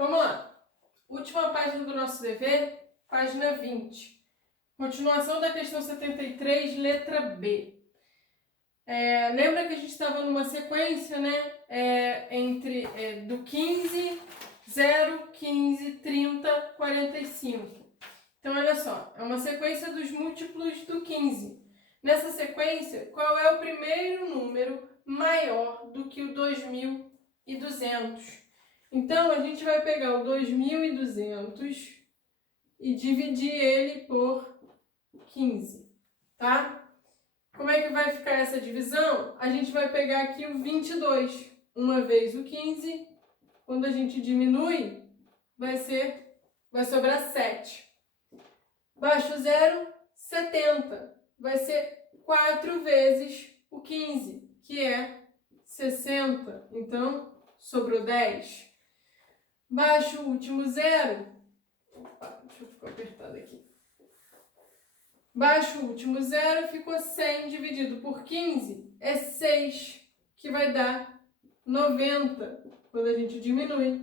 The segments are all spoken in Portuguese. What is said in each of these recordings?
Vamos lá. Última página do nosso dever, página 20. Continuação da questão 73, letra B. Lembra que a gente estava numa sequência, né? Do 15, 0, 15, 30, 45. Então, olha só, é uma sequência dos múltiplos do 15. Nessa sequência, qual é o primeiro número maior do que o 2.200? Então, a gente vai pegar o 2.200 e dividir ele por 15, tá? Como é que vai ficar essa divisão? A gente vai pegar aqui o 22. Uma vez o 15, quando a gente diminui, vai sobrar 7. Baixo zero, 70. Vai ser 4 vezes o 15, que é 60. Então, sobrou 10. Baixo o último zero. Opa, deixa eu ficar apertado aqui. Baixo o último zero, ficou 100 dividido por 15, é 6, que vai dar 90. Quando a gente diminui,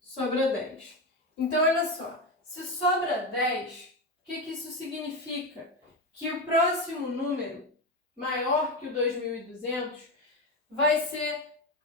sobra 10. Então, olha só, se sobra 10, o que isso significa? Que o próximo número, maior que o 2.200, vai ser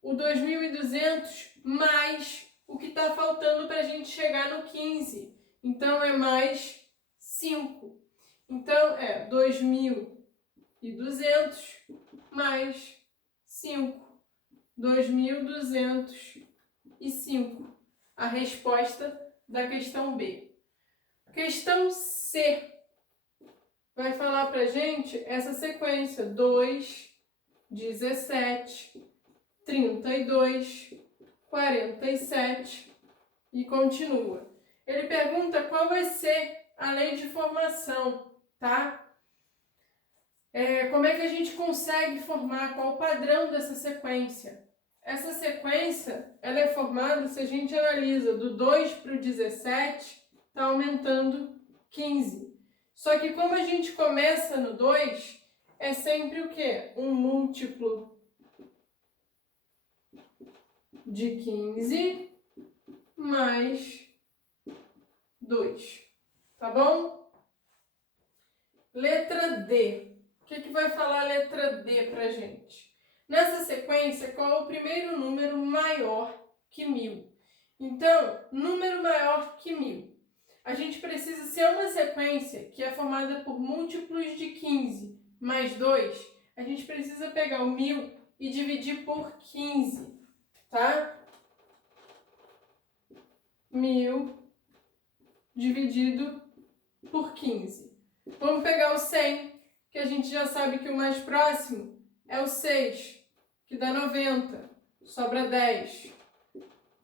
o 2.200 mais o que está faltando para a gente chegar no 15. Então, é mais 5. Então, é 2.200 mais 5. 2.205. A resposta da questão B. Questão C. Vai falar para a gente essa sequência. 2, 17, 32, 47 e continua. Ele pergunta qual vai ser a lei de formação, tá? Como é que a gente consegue formar, qual o padrão dessa sequência? Essa sequência, ela é formada, se a gente analisa do 2 para o 17, está aumentando 15. Só que como a gente começa no 2, é sempre o quê? Um múltiplo de 15 mais 2. Tá bom? Letra D. O que vai falar a letra D pra gente? Nessa sequência, qual é o primeiro número maior que 1.000? Então, número maior que 1.000. A gente precisa ser uma sequência que é formada por múltiplos de 15 mais 2. A gente precisa pegar o 1.000 e dividir por 15, tá? 1.000 dividido por 15. Vamos pegar o 100, que a gente já sabe que o mais próximo é o 6, que dá 90. Sobra 10.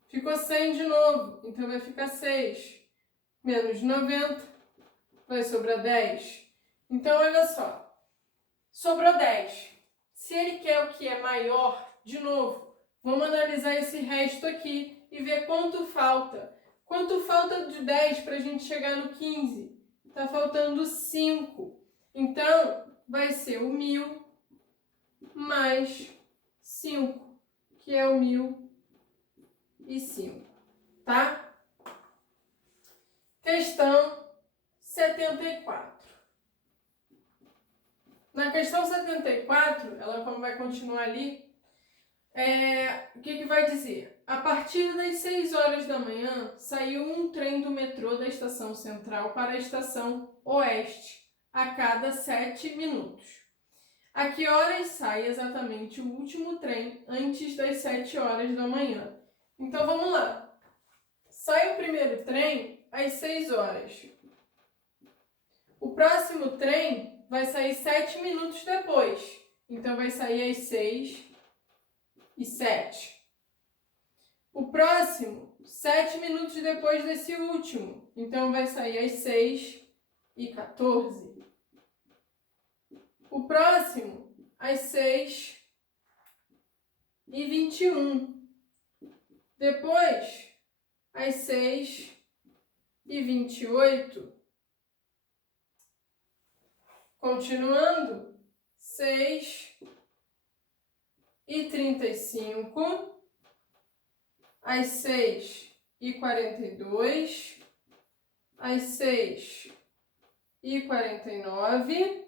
Ficou 100 de novo, então vai ficar 6. Menos 90, vai sobrar 10. Então, olha só. Sobrou 10. Se ele quer o que é maior, de novo, vamos analisar esse resto aqui e ver quanto falta. Quanto falta de 10 para a gente chegar no 15? Está faltando 5. Então, vai ser o 1.000 mais 5, que é o 1.005, tá? Questão 74. Na questão 74, ela como vai continuar ali, o que vai dizer? A partir das 6 horas da manhã, saiu um trem do metrô da estação central para a estação oeste, a cada 7 minutos. A que horas sai exatamente o último trem antes das 7 horas da manhã? Então, vamos lá. Sai o primeiro trem às 6 horas. O próximo trem vai sair 7 minutos depois. Então, vai sair às 6:07. O próximo, 7 minutos depois desse último. Então, vai sair às 6:14. O próximo, às 6:21. Depois, às 6:28. Continuando, 6:35. Às e 42, às 6 e 49,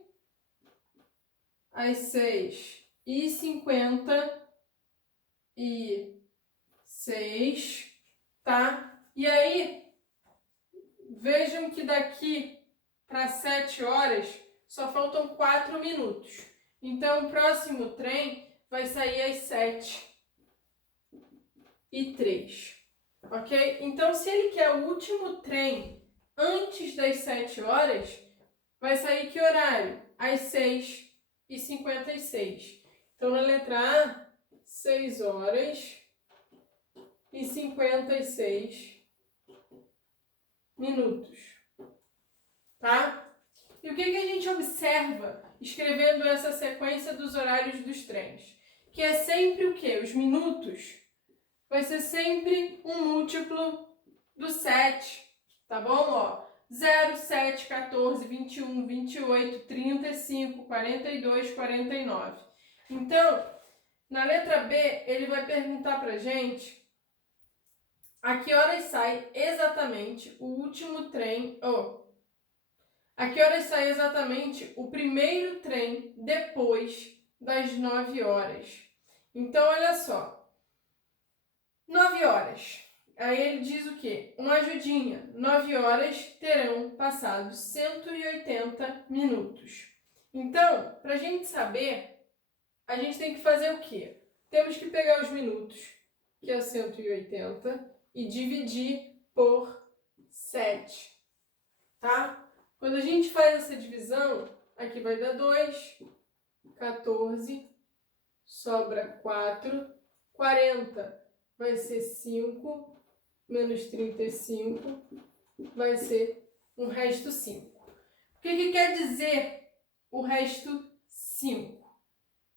às 6 e 56, tá? E aí, vejam que daqui para 7 horas só faltam 4 minutos. Então, o próximo trem vai sair às 7h03, ok? Então, se ele quer o último trem antes das 7 horas, vai sair que horário? Às 6h56. Então, na letra A, 6 horas e 56 minutos, tá? E o que a gente observa escrevendo essa sequência dos horários dos trens? Que é sempre o quê? Os minutos vai ser sempre um múltiplo do 7, tá bom? Ó, 0, 7, 14, 21, 28, 35, 42, 49. Então, na letra B, ele vai perguntar pra gente a que horas sai exatamente o último trem, a que horas sai exatamente o primeiro trem depois das 9 horas. Então, olha só, 9 horas. Aí ele diz o quê? Uma ajudinha. 9 horas terão passado 180 minutos. Então, para a gente saber, a gente tem que fazer o quê? Temos que pegar os minutos, que é 180, e dividir por 7, tá? Quando a gente faz essa divisão, aqui vai dar 2, 14, sobra 4, 40 vai ser 5, menos 35 vai ser um resto 5. O que quer dizer o resto 5?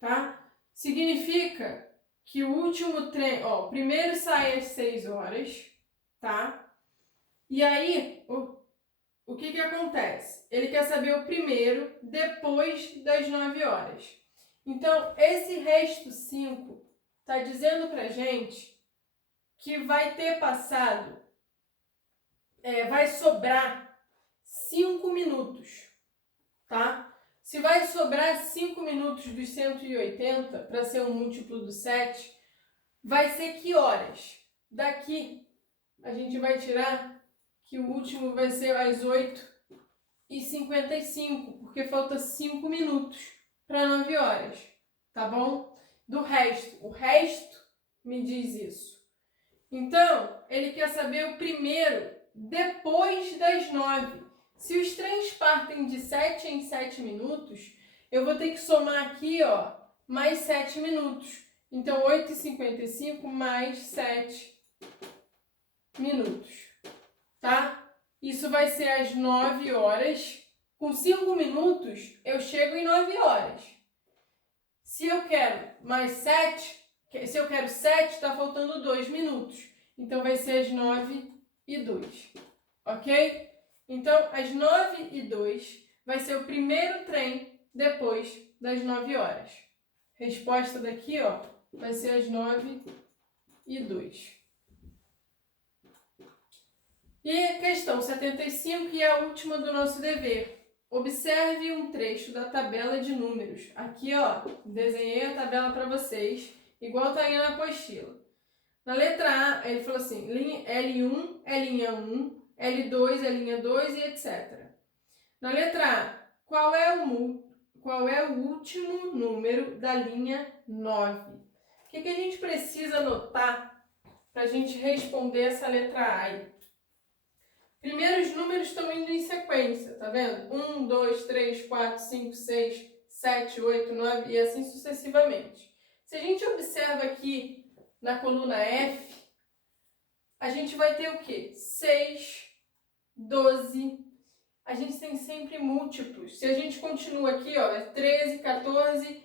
Tá? Significa que o último trem, o primeiro sai às 6 horas, tá? E aí, o que acontece? Ele quer saber o primeiro depois das 9 horas. Então, esse resto 5 está dizendo pra gente que vai ter passado, vai sobrar 5 minutos, tá? Se vai sobrar 5 minutos dos 180 para ser um múltiplo do 7, vai ser que horas? Daqui a gente vai tirar que o último vai ser às 8h55, porque falta 5 minutos para 9 horas, tá bom? Do resto, o resto me diz isso. Então, ele quer saber o primeiro depois das 9. Se os trens partem de 7 em 7 minutos, eu vou ter que somar aqui, mais 7 minutos. Então, 8h55 mais 7 minutos, tá? Isso vai ser às 9 horas. Com 5 minutos, eu chego em 9 horas. Se eu quero mais 7, se eu quero 7, está faltando 2 minutos. Então, vai ser às 9h02, ok? Então, às 9h02 vai ser o primeiro trem depois das 9 horas. Resposta daqui, vai ser às 9h02. E a questão 75, e a última do nosso dever. Observe um trecho da tabela de números. Aqui, desenhei a tabela para vocês, igual está aí na apostila. Na letra A, ele falou assim, L1 é linha 1, L2 é linha 2 e etc. Na letra A, qual é o último número da linha 9? O que a gente precisa anotar para a gente responder essa letra A aí? Primeiro, os números estão indo em sequência, tá vendo? 1, 2, 3, 4, 5, 6, 7, 8, 9 e assim sucessivamente. Se a gente observa aqui na coluna F, a gente vai ter o quê? 6, 12. A gente tem sempre múltiplos. Se a gente continua aqui, é 13, 14,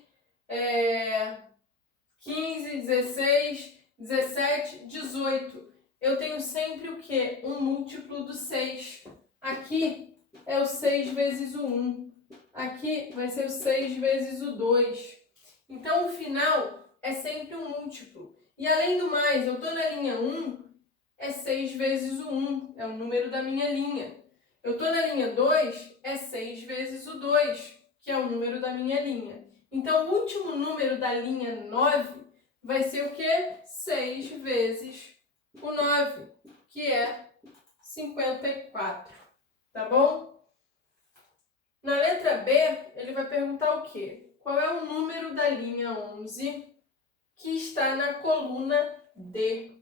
15, 16, 17, 18. Eu tenho sempre o quê? Um múltiplo do 6. Aqui é o 6 vezes o 1. Aqui vai ser o 6 vezes o 2. Então, o final é sempre um múltiplo. E além do mais, eu estou na linha 1, é 6 vezes o 1, é o número da minha linha. Eu estou na linha 2, é 6 vezes o 2, que é o número da minha linha. Então, o último número da linha 9 vai ser o quê? 6 vezes o 9, que é 54, tá bom? Na letra B, ele vai perguntar o quê? Qual é o número da linha 11 que está na coluna D?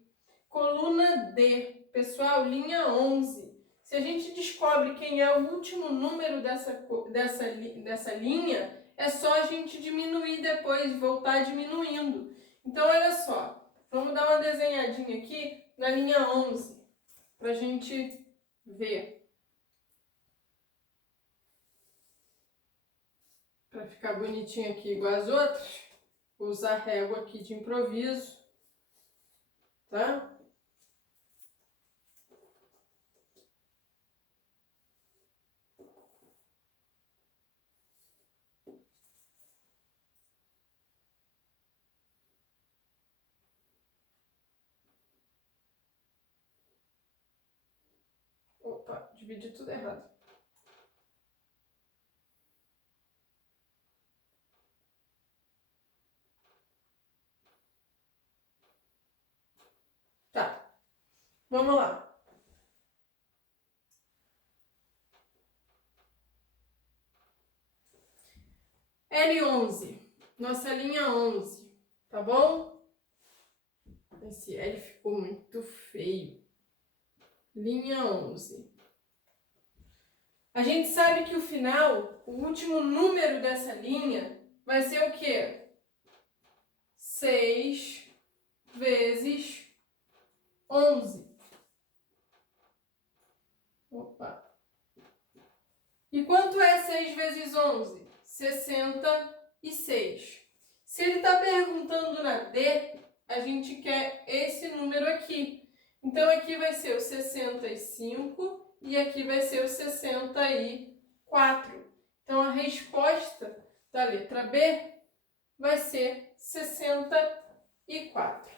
Coluna D, pessoal, linha 11. Se a gente descobre quem é o último número dessa linha, é só a gente diminuir depois, voltar diminuindo. Então, olha só, vamos dar uma desenhadinha aqui na linha 11, para a gente ver. Para ficar bonitinho aqui igual as outras, vou usar régua aqui de improviso, tá? Opa, dividi tudo errado. Tá, vamos lá. L11, nossa linha 11, tá bom? Esse L ficou muito feio. Linha 11. A gente sabe que o final, o último número dessa linha, vai ser o quê? 6 vezes 11. Opa. E quanto é 6 vezes 11? 66. Se ele está perguntando na D, a gente quer esse número aqui. Então, aqui vai ser o 65 e aqui vai ser o 64. Então, a resposta da letra B vai ser 64.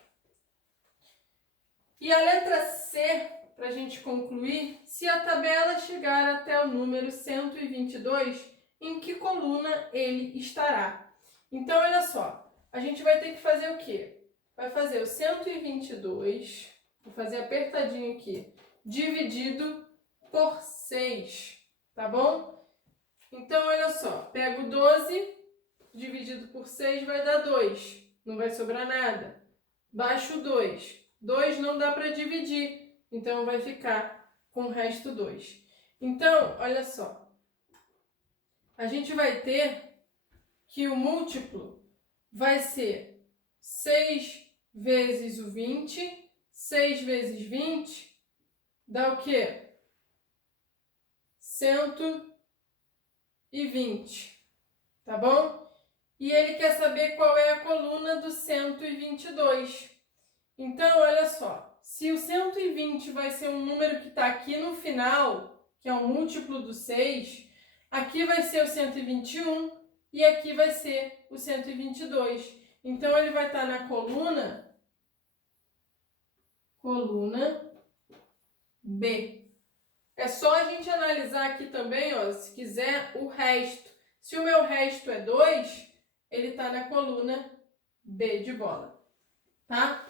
E a letra C, para a gente concluir, se a tabela chegar até o número 122, em que coluna ele estará? Então, olha só, a gente vai ter que fazer o quê? Vai fazer o 122, vou fazer apertadinho aqui, dividido por 6, tá bom? Então, olha só, pego 12, dividido por 6 vai dar 2, não vai sobrar nada. Baixo 2. 2 não dá para dividir, então vai ficar com o resto 2. Então, olha só, a gente vai ter que o múltiplo vai ser 6 vezes o 20, 6 vezes 20 dá o quê? 120, tá bom? E ele quer saber qual é a coluna do 122. Então, olha só, se o 120 vai ser um número que está aqui no final, que é o múltiplo do 6, aqui vai ser o 121 e aqui vai ser o 122. Então, ele vai estar na coluna B. É só a gente analisar aqui também, ó, se quiser, o resto. Se o meu resto é 2, ele está na coluna B de bola, tá?